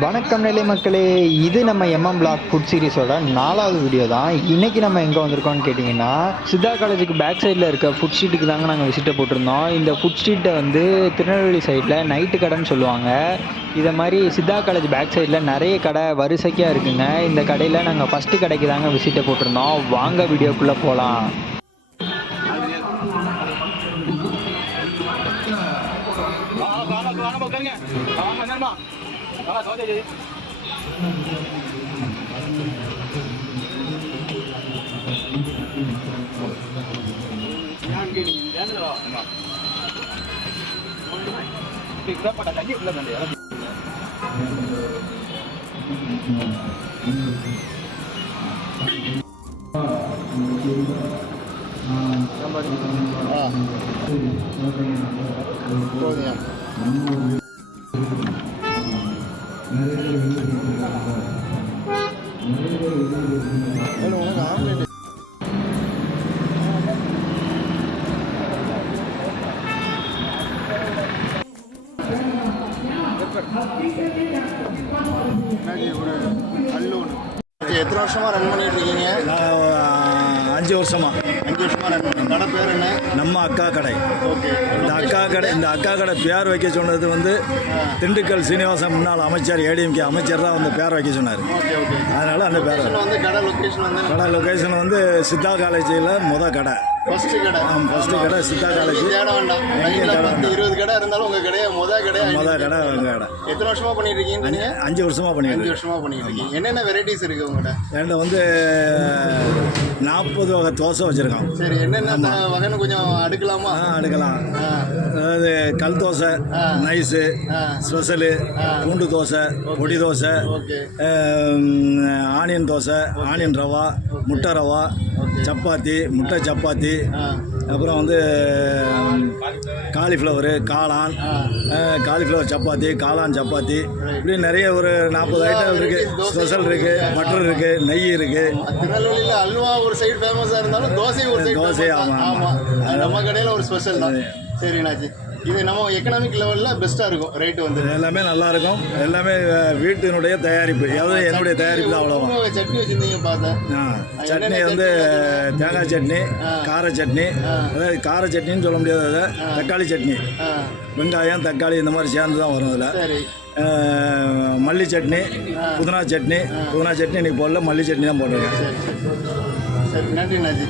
வணக்கம் நிலை மக்களே, இது நம்ம எம்எம் பிளாக் ஃபுட் சீரிஸோட 4வது வீடியோ தான். இன்றைக்கி நம்ம எங்கே வந்திருக்கோம்னு கேட்டிங்கன்னா, சித்தா காலேஜுக்கு பேக் சைடில் இருக்க ஃபுட் ஸ்ட்ரீட்டுக்கு தாங்க நாங்கள் விசிட்டை போட்டிருந்தோம். இந்த ஃபுட் ஸ்ட்ரீட்டை வந்து திருநெல்வேலி சைடில் நைட்டு கடைன்னு சொல்லுவாங்க. இதை மாதிரி சித்தா காலேஜ் பேக் சைடில் நிறைய கடை வரிசைக்காக இருக்குங்க. இந்த கடையில் நாங்கள் ஃபஸ்ட்டு கடைக்கு தாங்க விசிட்டை போட்டிருந்தோம். வாங்க வீடியோக்குள்ளே போகலாம். எத்தனை வருஷமா ரன் பண்ணிட்டு இருக்கீங்க? நான் 5 வருஷமா ரன் பண்ணி. கடை பேர் என்ன? நம்ம அக்கா கடை. ஓகே. இந்த அக்கா கடை பேர் வைக்க சொன்னது வந்து திண்டுக்கல் சீனிவாசன் முன்னாள் அமைச்சர், ஏடிஎம்கே அமைச்சர் தான் வந்து பேர் வைக்க சொன்னார். Okay okay. அதனால அந்த பேர் வந்து கடை லொகேஷன் வந்து சித்தா காலேஜில் கடை ஃபர்ஸ்ட் கடை. ஃபர்ஸ்ட் கடை சித்தா காலேஜ். தேட வேண்டாம். 20 கடை இருந்தாலும் உங்க கடையை கடை கடை எங்கள் கடை. எத்தனை வருஷமா பண்ணிட்டு இருக்கீங்க? 5 வருஷமா பண்ணிட்டு 5 வருஷமா பண்ணிட்டு இருக்கீங்க. என்னென்ன வெரைட்டிஸ் இருக்கு உங்கள்கிட்ட? என்கிட்ட வந்து 40 வகை தோசை வச்சுருக்கோம். சரி, என்னென்ன வகைன்னு கொஞ்சம் அடுக்கலாமா? அடுக்கலாம். அதாவது கல் தோசை, நைஸு, ஸ்பெஷலு, பூண்டு தோசை, பொடி தோசை, ஆனியன் தோசை, ஆனியன் ரவா, முட்டை ரவா, சப்பாத்தி, முட்டை சப்பாத்தி, அப்புறம் வந்து காலிஃப்ளவரு, காளான், காலிஃப்ளவர் சப்பாத்தி, காளான் சப்பாத்தி, இப்படி நிறைய ஒரு 40 ஐட்டம் இருக்குது. ஸ்பெஷல் இருக்குது, பட்டர் இருக்குது, நெய் இருக்குது. திருநெல்வேலியில் அல்வா ஒரு சைடு ஃபேமஸாக இருந்தாலும் தோசை ஒரு சைடு. தோசை ஆமாம். நம்ம கடையில் ஒரு ஸ்பெஷல் தான். சரிண்ணாச்சி, இது நம்ம எக்கனாமிக் லெவலில் பெஸ்ட்டாக இருக்கும். ரேட்டு வந்து எல்லாமே நல்லாயிருக்கும். எல்லாமே வீட்டினுடைய தயாரிப்பு. அதாவது என்னுடைய தயாரிப்பு தான். அவ்வளோவா. சட்னி வச்சுருந்தீங்க பார்த்தேன். சட்னி வந்து தேங்காய் சட்னி, கார சட்னி, அதாவது கார சட்னின்னு சொல்ல முடியாது, அதை தக்காளி சட்னி, வெங்காயம் தக்காளி இந்த மாதிரி சேர்ந்து தான் வரும். அதில் மல்லி சட்னி, புதினா சட்னி. புதினா சட்னி இன்றைக்கி போடல, மல்லி சட்னி தான் போட்டிருக்கேன். சரி, நன்றி நாஜி.